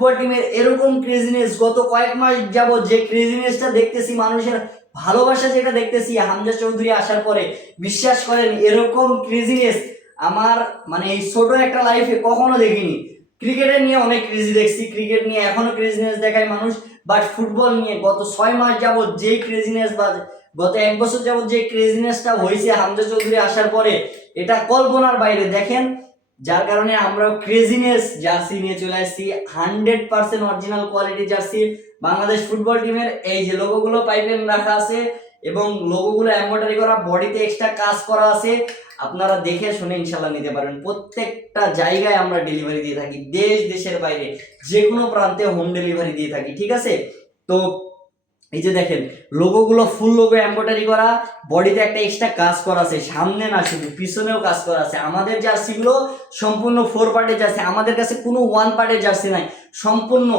Football টিমের এরকম craziness গত কয়েক মাস যাবত যে ক্রেজিনেসটা দেখতেছি, মানুষের ভালোবাসা যেটা দেখতেছি হামজা চৌধুরী আসার পরে, বিশ্বাস করেন এরকম ক্রেজিনেস আমার মানে এই ছোট একটা লাইফে কখনো দেখিনি। ক্রিকেটের নিয়ে অনেক ক্রেজি দেখছি, ক্রিকেট নিয়ে এখনো ক্রেজিনেস দেখায় মানুষ, বাট ফুটবল নিয়ে গত 6 মাস যাবত যেই ক্রেজিনেস বা গত 1 বছর যাবত যে ক্রেজিনেসটা হয়েছে হামজা চৌধুরী আসার পরে, এটা কল্পনার বাইরে। দেখেন, যার কারণে আমরা ক্রেজিনেস জার্সি নিয়ে চলে আসছি, 100% original quality jersey Bangladesh football টিমের। এই যে লোগোগুলো পাইপেন রাখা আছে এবং লোগোগুলো এমব্রয়ডারি করা, বডিতে এক্সট্রা কাজ করা আছে। আপনারা দেখে শুনে ইনশাল্লাহ নিতে পারবেন। প্রত্যেকটা জায়গায় আমরা ডেলিভারি দিয়ে থাকি, দেশ দেশের বাইরে যে কোনো প্রান্তে হোম ডেলিভারি দিয়ে থাকি, ঠিক আছে? তো এই যে দেখেন লোগোগুলো ফুল লোগো এমব্রয়ডারি করা, বডিতে একটা এক্সট্রা কাজ করা আছে, সামনে না শুধু পিছনেও কাজ করা আছে। আমাদের জার্সিগুলো সম্পূর্ণ 4 পার্টের জার্সি, আমাদের কাছে কোনো 1 পার্টের জার্সি নাই। সম্পূর্ণ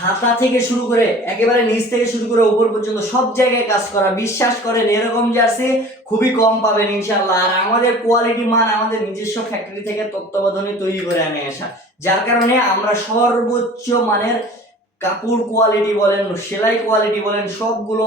হাতা থেকে শুরু করে একেবারে নিচ থেকে শুরু করে উপর পর্যন্ত সব জায়গায় কাজ করা। বিশ্বাস করেন এরকম জার্সি খুবই কম পাবেন ইনশাল্লাহ। আর আমাদের কোয়ালিটি মান আমাদের নিজস্ব ফ্যাক্টরি থেকে তত্ত্বাবধানে তৈরি করে আনে আসা, যার কারণে আমরা সর্বোচ্চ মানের কাপড় কোয়ালিটি বলেন, সেলাই কোয়ালিটি বলেন, সবগুলো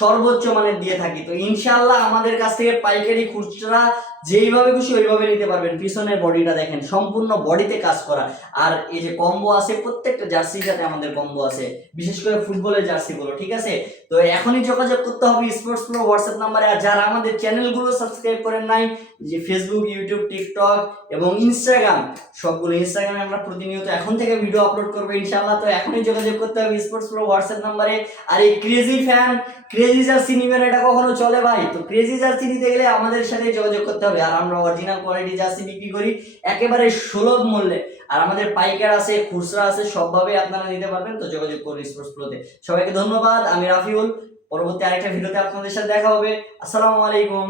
সর্বোচ্চ মানের দিয়ে থাকি। তো ইনশাআল্লাহ আমাদের কাছ থেকে পাইকারি খুচরা যেইভাবে খুশি ওইভাবে নিতে পারবেন। পিছনের বডিটা দেখেন, সম্পূর্ণ বডিতে কাজ করা। আর এই যে কম্বো আছে, প্রত্যেকটা জার্সির সাথে আমাদের কম্বো আছে, বিশেষ করে ফুটবলের জার্সিগুলো, ঠিক আছে? তো এখনই যোগাযোগ করতে হবে স্পোর্টস প্রো হোয়াটসঅ্যাপ নাম্বারে। আর যারা আমাদের চ্যানেলগুলো সাবস্ক্রাইব করেন নাই, যে ফেসবুক, ইউটিউব, টিকটক এবং ইনস্টাগ্রাম, সবগুলো ইনস্টাগ্রামে আমরা প্রতিনিয়ত এখন থেকে ভিডিও আপলোড করবো ইনশাআল্লাহ। তো এখনই যোগাযোগ করতে হবে স্পোর্টস প্রো হোয়াটসঅ্যাপ নাম্বারে। আর এই ক্রেজি ফ্যান ক্রেজি জার্সি নিবেন, এটা কখনো চলে ভাই? তো ক্রেজি জার্সি নিতে গেলে আমাদের সাথে যোগাযোগ করতে হবে। আর আমরা অরিজিনাল কোয়ালিটি জার্সি বিক্রি করি একেবারে সুলভ মূল্যে। আর আমাদের পাইকার আছে, খুচরা আছে, সবভাবে আপনারা নিতে পারবেন। তো যোগাযোগ করুন স্পোর্টস প্রোতে। সবাইকে ধন্যবাদ। আমি রাফিউল। পরবর্তী আরেকটা ভিডিওতে আপনাদের সাথে দেখা হবে। আসসালামু আলাইকুম।